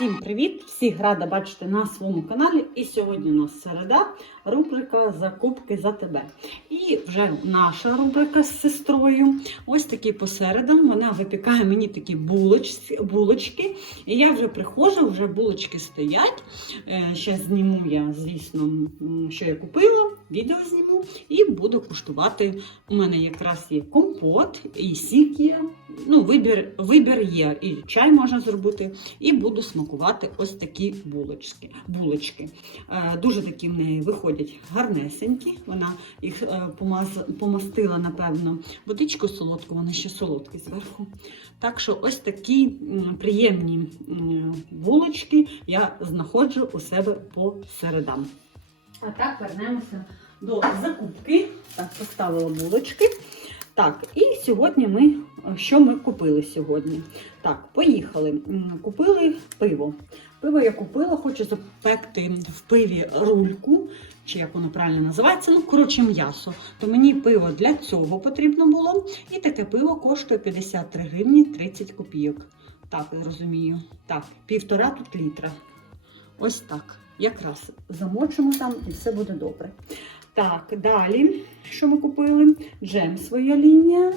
Всім привіт! Всіх рада бачити на своєму каналі. І сьогодні у нас середа, рубрика Закупки за тебе. І вже наша рубрика з сестрою. Ось такі по середам. Вона випікає мені такі булочки. булочки. І я вже приходжу, вже булочки стоять. Е, Ще зніму я, звісно, що я купила, відео зніму і буду куштувати. У мене якраз є компот і сік є. Ну, вибір, вибір є. І чай можна зробити, і буду смакувати ось такі булочки. булочки. Е, дуже такі в неї виходять гарнесенькі. Вона їх е, помастила, напевно, водичку солодку, вони ще солодкі зверху. Так що ось такі приємні булочки я знаходжу у себе по середам. А так вернемося до закупки. Так, поставила булочки. Так, і сьогодні ми що ми купили сьогодні? Так, поїхали. Купили пиво. Пиво я купила, хочу запекти в пиві рульку, чи як воно правильно називається, ну, коротше, м'ясо. То мені пиво для цього потрібно було. І таке пиво коштує 53 гривні 30 копійок. Так, я розумію. Так, півтора тут літра. Ось так. Якраз замочимо там і все буде добре. Так, далі, що ми купили? Джем своя лінія.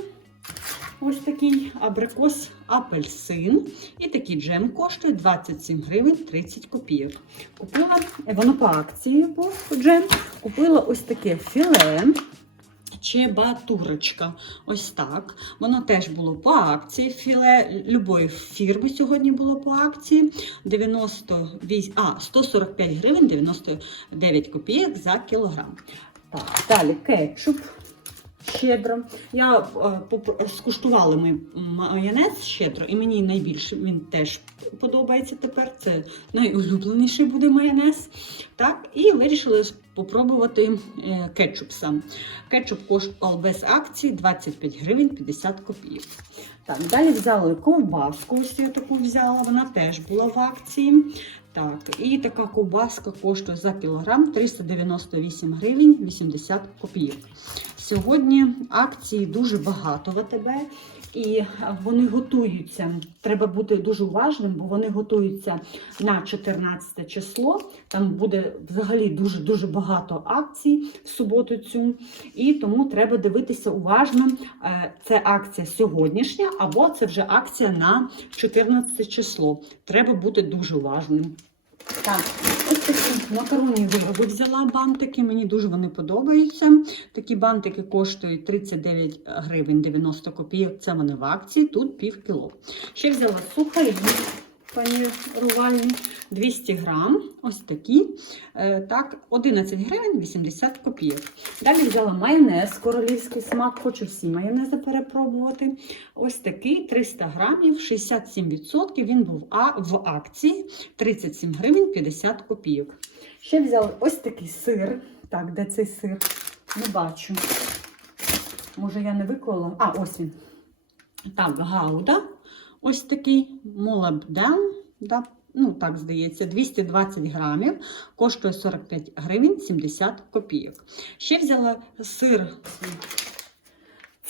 Ось такий абрикос апельсин. І такий джем коштує 27 гривень 30 копійок. Купила, е, воно по акції був джем. Купила ось таке філе. Чебатурочка. Ось так. Воно теж було по акції. Філе любої фірми сьогодні було по акції. 98, а, 145 гривень 99 копійок за кілограм. Так, далі кетчуп щедро. Я е, скуштувала ми майонез щедро, і мені найбільше він теж подобається тепер. Це найулюбленіший буде майонез. Так, і вирішили спробувати е, кетчуп сам. Кетчуп коштував без акції 25 гривень 50 копійок. Так, далі взяли ковбаску, ось я таку взяла, вона теж була в акції. Так, і така ковбаска коштує за кілограм 398 гривень 80 копійок. Сьогодні акції дуже багато в АТБ, і вони готуються. Треба бути дуже уважним, бо вони готуються на 14 число. Там буде взагалі дуже дуже багато акцій в суботу цю. І тому треба дивитися уважно. е, Це акція сьогоднішня, або це вже акція на 14 число. Треба бути дуже уважним. Так, ось такі макарони виробу взяла бантики. Мені дуже вони подобаються. Такі бантики коштують 39 гривень 90 копійок. Це вони в акції, тут пів кіло. Ще взяла сухарі панірувальні 200 грам. Ось такі. Е, Так, 11 гривень 80 копійок. Далі взяла майонез, королівський смак. Хочу всі майонези перепробувати. Ось такий 300 грамів, 67%. Він був в акції 37 гривень 50 копійок. Ще взяли ось такий сир. Так, де цей сир? Не бачу. Може, я не виклала. А, ось він. Так, гауда. Ось такий молабден. Да? Ну, так здається, 220 грамів, коштує 45 гривень 70 копійок. Ще взяла сир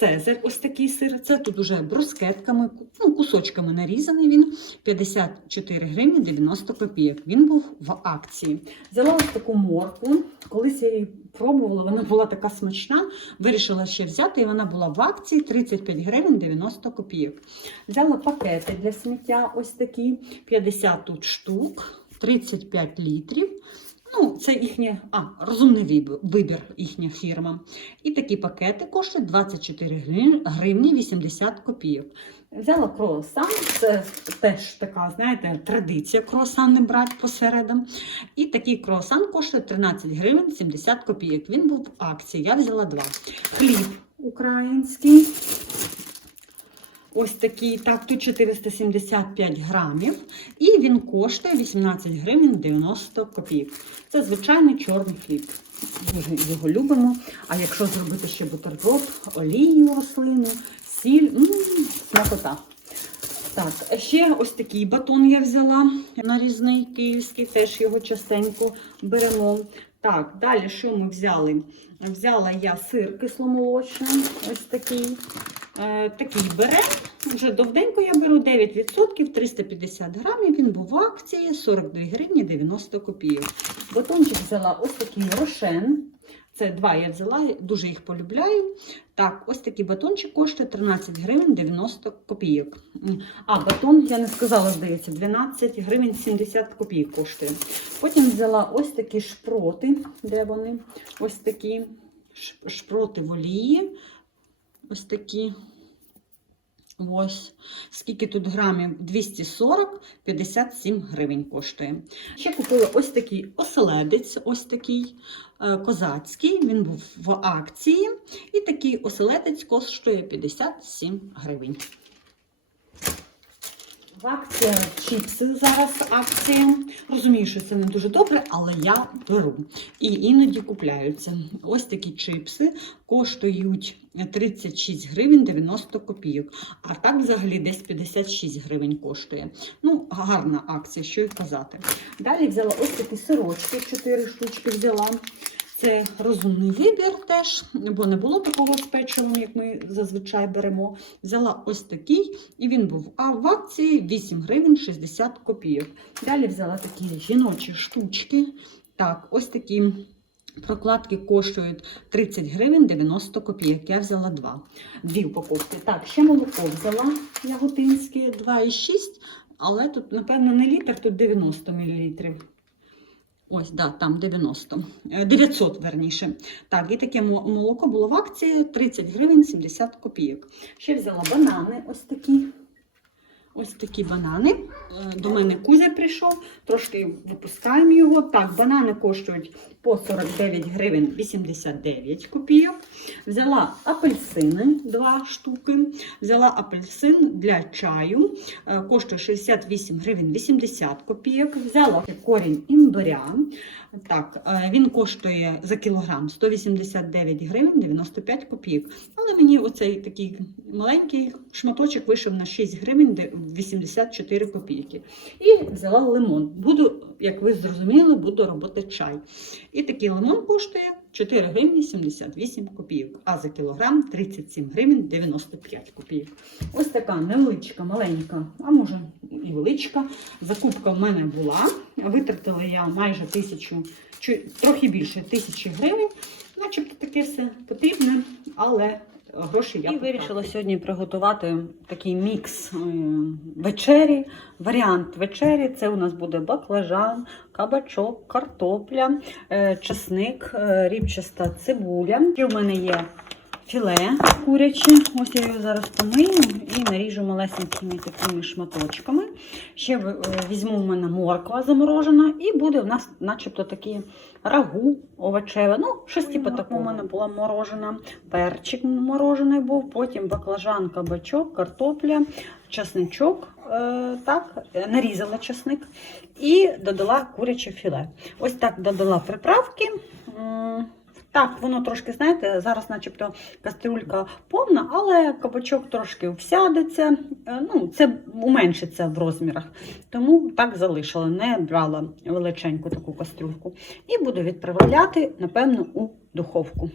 Цезарь, ось такий сир. Це тут уже брускетками, ну, кусочками нарізаний він 54 гривні 90 копійок. Він був в акції. Взяла ось таку моркву. Колись я її пробувала, вона була така смачна. Вирішила ще взяти, і вона була в акції 35 гривень 90 копійок. Взяла пакети для сміття, ось такі 50 тут штук, 35 літрів. Це їхнє, а, розумний вибір, їхня фірма. І такі пакети коштують 24 гривні, гривні 80 копійок. Взяла круасан, це теж така, знаєте, традиція круасан не брати посередам. І такий круасан коштує 13 гривень 70 копійок. Він був в акції, я взяла два. Хліб український. Ось такий, так, тут 475 грамів, і він коштує 18 гривень 90 копійок. Це звичайний чорний хліб. Дуже його любимо. А якщо зробити ще бутерброд, олію рослину, сіль, м смакота. Так, ще ось такий батон я взяла нарізний київський, теж його частенько беремо. Так, далі що ми взяли? Взяла я сир кисломолочний, ось такий. Е, такий бере. Вже довденько я беру 9%, 350 грамів. Він був в акції 42 гривні 90 копійок. Батончик взяла ось такий рошен. Це два я взяла, дуже їх полюбляю. Так, ось такий батончик коштує 13 гривень 90 копійок. А, батон, я не сказала, здається, 12 гривень 70 копійок коштує. Потім взяла ось такі шпроти, де вони? Ось такі шпроти в олії. Ось такі. Ось. Скільки тут грамів? 240, 57 гривень коштує. Ще купила ось такий оселедець, ось такий е, козацький. Він був в акції. І такий оселедець коштує 57 гривень. В акції чіпси зараз акція. Розумію, що це не дуже добре, але я беру. І іноді купляються. Ось такі чіпси коштують 36 гривень 90 копійок. А так взагалі десь 56 гривень коштує. Ну, гарна акція, що й казати. Далі взяла ось такі сирочки, 4 штучки взяла. Це розумний вибір теж, бо не було такого з як ми зазвичай беремо. Взяла ось такий, і він був а в акції 8 гривень 60 копійок. Далі взяла такі жіночі штучки. Так, ось такі прокладки коштують 30 гривень 90 копійок. Я взяла два. Дві упаковки. Так, ще молоко взяла яготинське 2,6, але тут, напевно, не літр, тут 90 мл. Ось, да, там 90. Е, 900, верніше. Так, і таке молоко було в акції 30 гривень 70 копійок. Ще взяла банани ось такі. Ось такі банани. Е, До мене Кузя прийшов, трошки випускаємо його. Так, банани коштують по 49 гривень 89 копійок. Взяла апельсини, два штуки. Взяла апельсин для чаю, е, коштує 68 гривень 80 копійок. Взяла корінь імбиря. Так, е, він коштує за кілограм 189 гривень 95 копійок. Але мені оцей такий маленький шматочок вийшов на 6 гривень 84 копійки. І взяла лимон. Буду, як ви зрозуміли, буду робити чай. І такий лимон коштує 4 гривні 78 копійок, а за кілограм 37 гривень 95 копійок. Ось така невеличка, маленька, а може і величка. Закупка в мене була. Витратила я майже тисячу, трохи більше тисячі гривень. Начебто таке все потрібне, але гроші я І потратила. вирішила сьогодні приготувати такий мікс е, вечері. Варіант вечері це у нас буде баклажан, кабачок, картопля, е, чесник, е, рібчаста цибуля. І в мене є філе куряче. Ось я його зараз помию і наріжу малесенькими такими шматочками. Ще е, візьму в мене морква заморожена, і буде в нас, начебто, такі рагу овочеве. Ну, щось типу такого. У мене була морожена, перчик морожений був, потім баклажан, кабачок, картопля, чесничок. Е, так, е, нарізала чесник і додала куряче філе. Ось так додала приправки. Так, воно трошки, знаєте, зараз начебто кастрюлька повна, але кабачок трошки всядеться, е, ну, це уменшиться в розмірах. Тому так залишила, не брала величеньку таку кастрюльку. І буду відправляти, напевно, у духовку.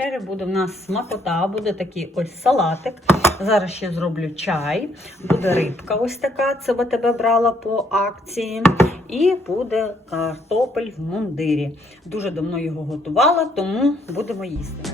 На вечерю буде в нас смакота, буде такий ось салатик. Зараз ще зроблю чай, буде рибка ось така, це би тебе брала по акції. І буде картопель в мундирі. Дуже давно його готувала, тому будемо їсти.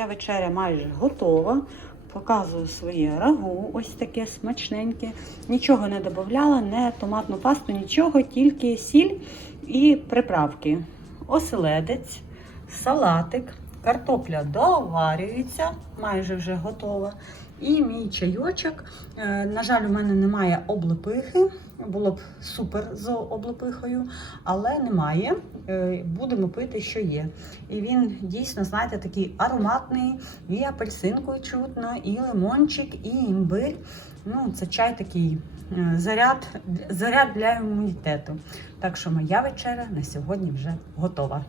Моя вечеря майже готова. Показую своє рагу, ось таке смачненьке. Нічого не додавала, не томатну пасту, нічого, тільки сіль і приправки. Оселедець, салатик, картопля доварюється, майже вже готова. І мій чайочок. Е, На жаль, у мене немає облепихи. Було б супер з облепихою, але немає. Е, Будемо пити, що є. І він дійсно, знаєте, такий ароматний, і апельсинку чутно, і лимончик, і імбирь. Ну, це чай такий е, заряд, заряд для імунітету. Так що моя вечеря на сьогодні вже готова.